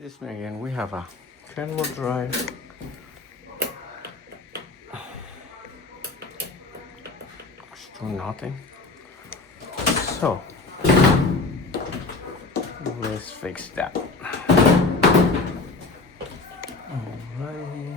This me again. We have a Kenmore dryer. It's doing nothing. So let's fix that. Alrighty.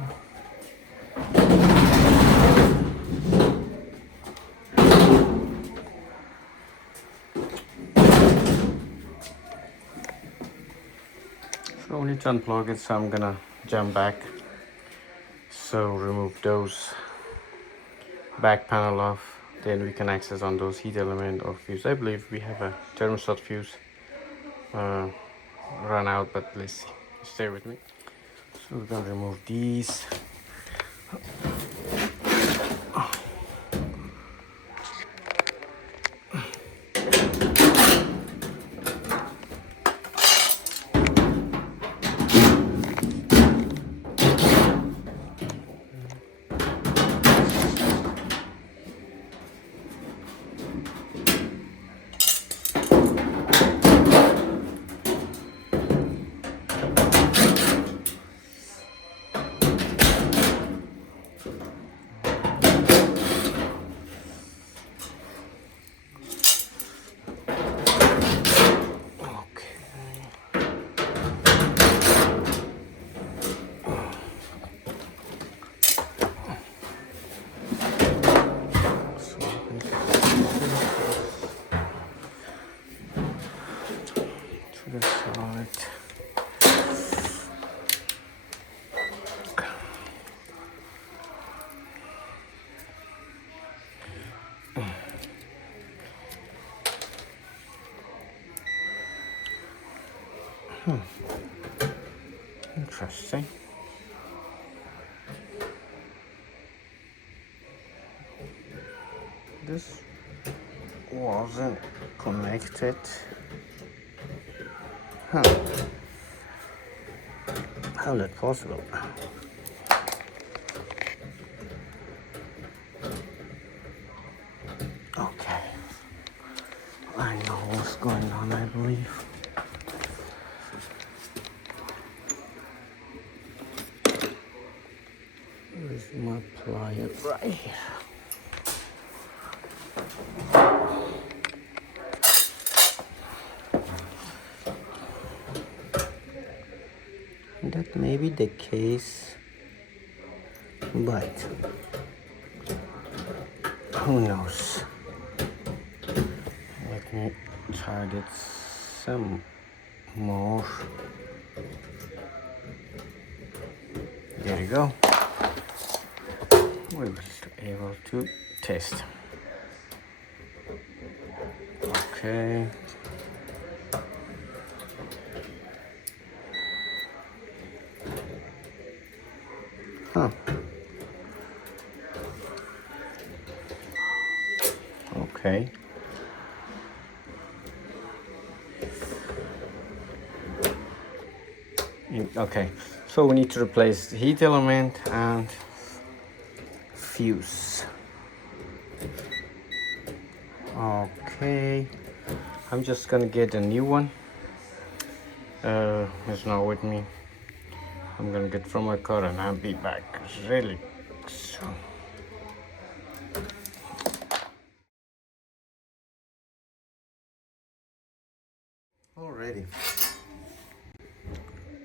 So we need to unplug it, so I'm gonna jump back. So remove those back panel off, then we can access on those heat element or fuse. I believe we have a thermostat fuse run out, but let's see. Stay with me. So we're gonna remove these. To the side. Interesting. This wasn't connected. Huh. How is that possible? Okay. I know what's going on, I believe. Where's my pliers? Right here. That may be the case, but who knows? Let me try it some more. There you go. We will be able to test. Okay. Huh. Okay. Okay, so we need to replace the heat element and fuse. Okay, I'm just gonna get a new one. It's not with me. I'm gonna get from my car and I'll be back really soon. Alrighty.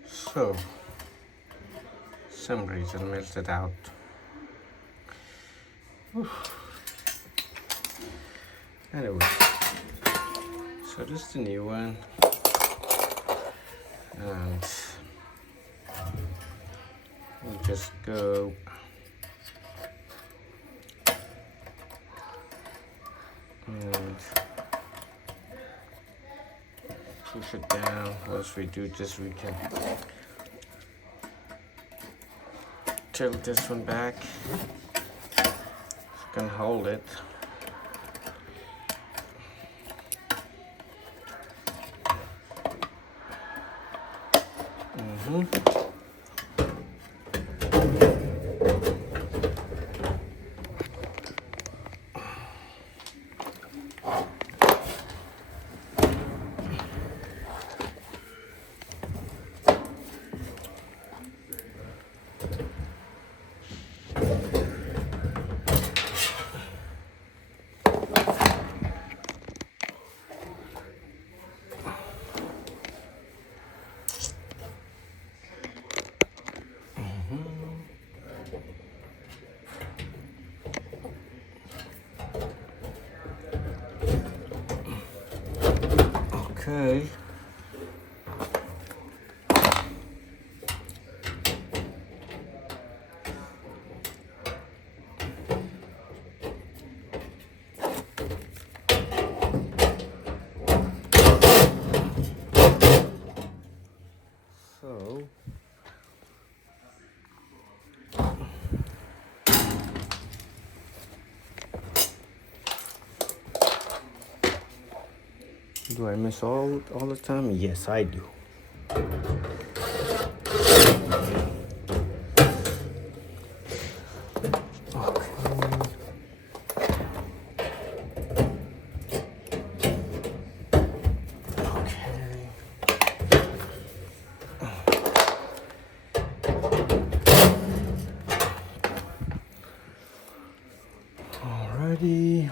So, some reason melted out. Oof. Anyway, so this is the new one, and we'll just go and push it down. Once we do this, we can tilt this one back. So you can hold it. Okay. So do I miss all the time? Yes, I do. Alrighty.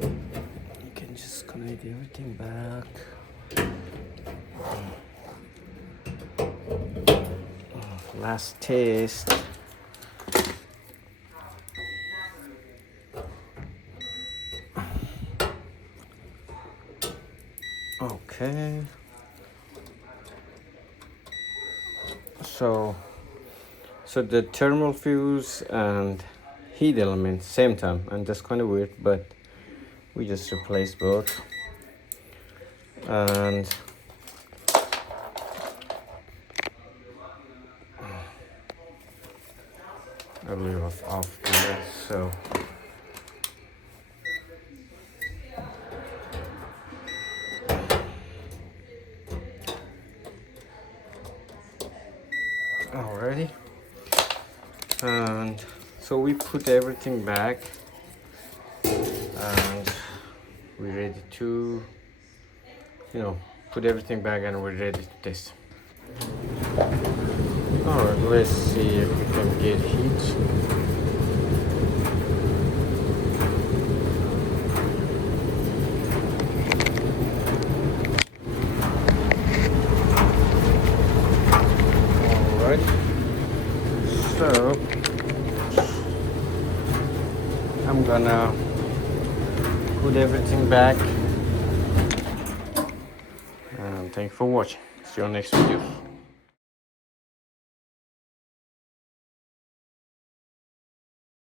You can just connect everything back. Last test. Okay. So the thermal fuse and heat element same time, and that's kind of weird, but we just replaced both. And I believe it was off here, so alrighty. And so we put everything back and we're ready to, put everything back and we're ready to test. Alright, let's see if we can get heat. Alright, so I'm gonna put everything back, and thank you for watching. See you on next video.